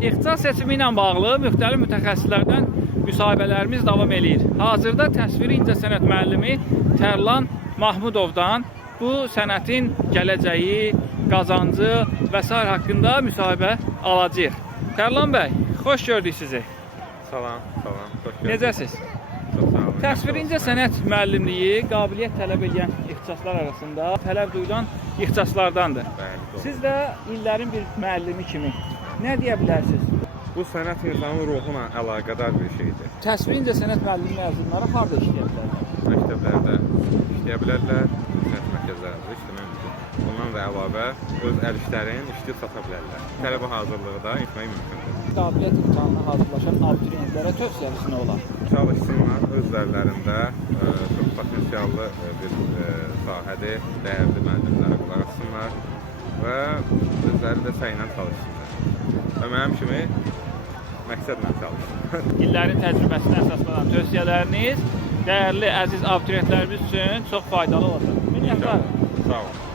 İxtisas seçimi ilə bağlı müxtəlif mütəxəssislərdən müsahibələrimiz davam edir. Hazırda təsviri incəsənət müəllimi Tərlan Mahmudovdan bu sənətin gələcəyi, qazancı və s. haqqında müsahibə alacağıq. Tərlan bəy, xoş gördük sizi. Salam, salam. Necəsiz? Çox sağ olun. Təsviri incəsənət müəllimliyi qabiliyyət tələb edən ixtisaslar arasında tələb duyulan ixtisaslardandır. Bəli, doğru. Siz də illərin bir müəllimi kimi nə deyə bilərsiniz? Bu sənət insanın ruhuna əlaqədar bir şeydir. Təsviri incəsənət müəllimi məzunları harda işləyə bilərlər? Məktəblərdə işləyə bilərlər, sənət mərkəzlərində işləmək mümkün. Bundan da əlavə öz əl işlərini işləyib sata bilərlər. Tələbə hazırlığı da etmək mümkündür. Qabiliyyət imtahanına hazırlaşan abituriyentlərə tövsiyəniz nə olar? Çalışsınlar, özlərində çox potensiallı bir sahədir, dəyərli müəllimlərə qulaq assınlar və özləri də səylə çalışsınlar. Və mənim kimi məqsədlə çalışsınlar. İllərin təcrübəsinə əsaslanan tövsiyələriniz dəyərli, əziz abituriyentlərimiz üçün çox faydalı olacaq. Minnətdarım. Sağ olun.